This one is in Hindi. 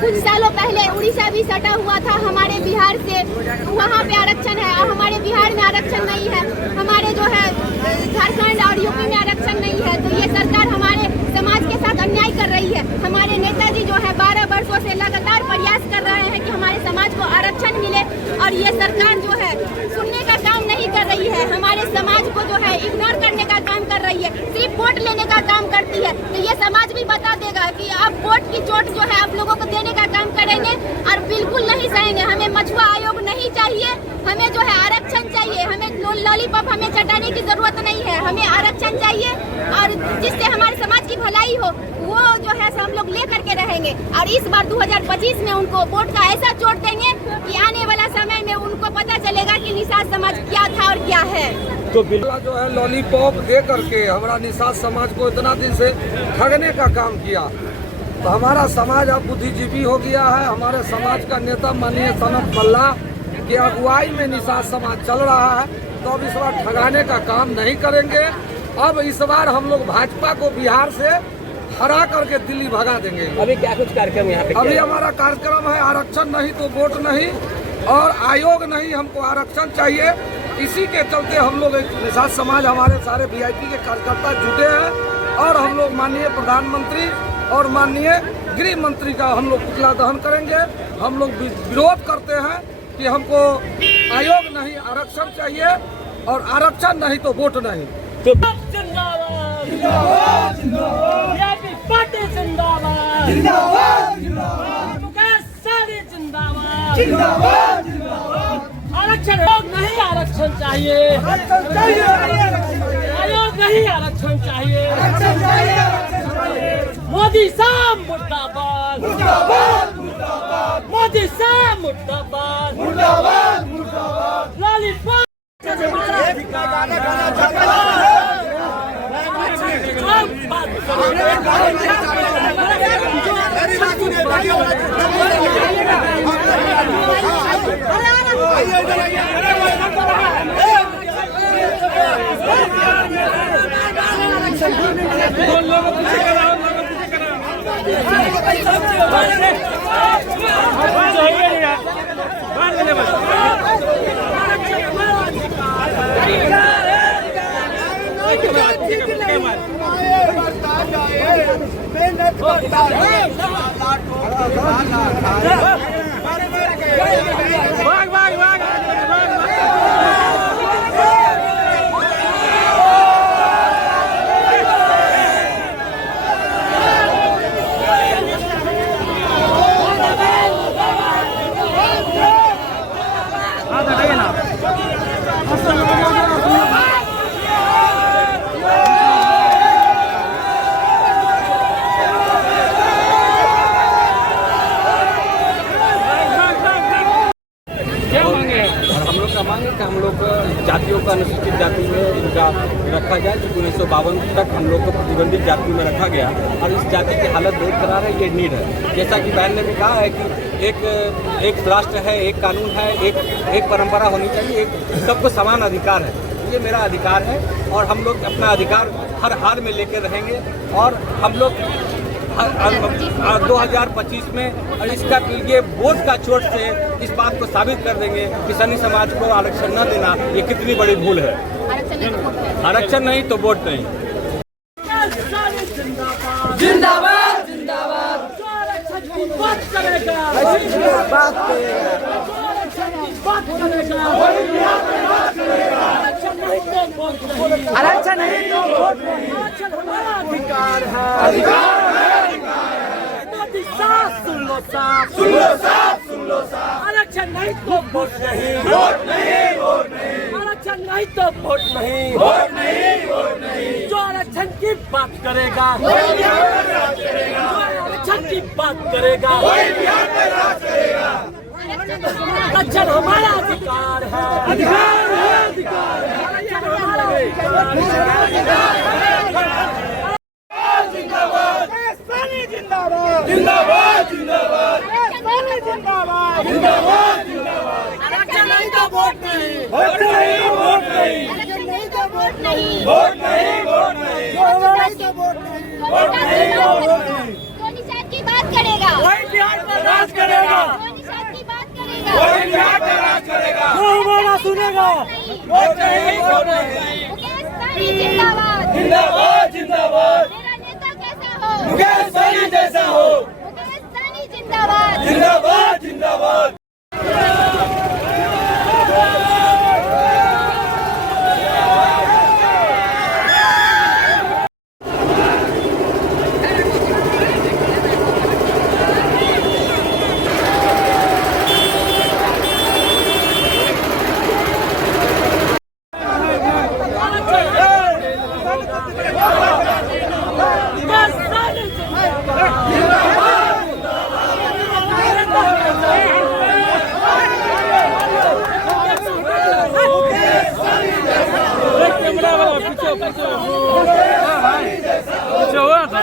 कुछ सालों पहले उड़ीसा भी सटा हुआ था हमारे बिहार से, वहाँ पे आरक्षण है और हमारे बिहार में आरक्षण नहीं है। हमारे जो है झारखंड और यूपी में आरक्षण नहीं है। तो ये सरकार हमारे समाज के साथ अन्याय कर रही है। हमारे नेताजी जो है 12 वर्षों से लगातार प्रयास कर रहे हैं कि हमारे समाज को आरक्षण मिले और ये सरकार जो है सुनने का काम नहीं कर रही है। हमारे समाज को जो है इग्नोर करने का काम कर रही है, सिर्फ वोट लेने का काम करती है। तो ये समाज भी बता देगा कि आप वोट की चोट जो है आप लोगों को देने का काम करेंगे और बिल्कुल नहीं सहेंगे। हमें मछुआ आयोग नहीं चाहिए, हमें जो है आरक्षण चाहिए। हमें लॉलीपॉप हमें चटाने की जरूरत नहीं है, हमें आरक्षण चाहिए और जिससे हमारे समाज की भलाई हो वो जो है हम लोग ले करके रहेंगे। और इस बार 2025 में उनको वोट का ऐसा चोट देंगे कि आने वाला समय में उनको पता चलेगा कि निषाद समाज क्या था और क्या है। तो बिल्कुल जो है लॉलीपॉप दे करके हमारा निषाद समाज को इतना दिन से ठगने का काम किया। तो हमारा समाज अब बुद्धिजीवी हो गया है। हमारे समाज का नेता माननीय सनत मल्ला की अगुवाई में निषाद समाज चल रहा है। तो अब इस बार ठगाने का काम नहीं करेंगे। अब इस बार हम लोग भाजपा को बिहार से हरा करके दिल्ली भगा देंगे। अभी क्या कुछ कार्यक्रम यहाँ पे? अभी हमारा कार्यक्रम है आरक्षण नहीं तो वोट नहीं और आयोग नहीं, हमको आरक्षण चाहिए। इसी के चलते हम लोग निषाद समाज हमारे सारे वीआईपी के कार्यकर्ता जुटे हैं और हम लोग माननीय प्रधानमंत्री और माननीय गृह मंत्री का हम लोग पुतला दहन करेंगे। हम लोग विरोध करते हैं कि हमको आयोग नहीं आरक्षण चाहिए और आरक्षण नहीं तो वोट नहीं। तो जिंदाबाद जिंदाबाद जिंदाबाद पार्टी जिंदाबाद जिंदाबाद जिंदाबाद मुकेश सहनी जिंदाबाद जिंदाबाद जिंदाबाद आरक्षण नहीं आरक्षण चाहिए आयोग नहीं आरक्षण चाहिए मोदी साहब मुर्दाबाद मुर्दाबाद मुर्दाबाद मोदी साहब मुर्दाबाद मुर्दाबाद मुर्दाबाद लॉलीपॉप हम लोग जातियों का अनुसूचित जाति में इनका रखा जाए, क्योंकि 1952 तक हम लोग को प्रतिबंधित जाति में रखा गया और इस जाति की हालत बहुत खराब है। ये नीड है, जैसा कि बहन ने भी कहा है कि एक राष्ट्र है, एक कानून है, एक परंपरा होनी चाहिए, एक सबको समान अधिकार है। ये मेरा अधिकार है और हम लोग अपना अधिकार हर हाल में लेकर रहेंगे और हम लोग 2025 में और इसका ये वोट का चोट से इस बात को साबित कर देंगे कि सनी समाज को आरक्षण न देना ये कितनी बड़ी भूल है। आरक्षण नहीं तो वोट नहीं। जिंदाबाद जिंदाबाद जिंदाबाद। जो आरक्षण की बात करेगा बात करेगा जो आरक्षण की बात करेगा आरक्षण नहीं तो वोट नहीं आरक्षण नहीं तो वोट नहीं। आरक्षण हमारा अधिकार है मोदी साहब सुन लो साहब आरक्षण नहीं तो वोट नहीं आरक्षण नहीं तो वोट नहीं जो आरक्षण की बात करेगा जो आरक्षण की बात करेगा आरक्षण हमारा अधिकार है आरक्षण हमारा अधिकार आरक्षण नहीं तो वोट नहीं आरक्षण नहीं तो वोट नहीं जो निषाद की बात करेगा वही बिहार पर राज करेगा जो निषाद की बात करेगा जो हमारा सुनेगा मुकेश सहनी जिंदाबाद जिंदाबाद मेरा नेता कैसा हो मुकेश सहनी जैसा हो। मुकेश सहनी जिंदाबाद जिंदाबाद जिंदाबाद। पीछे हुआ था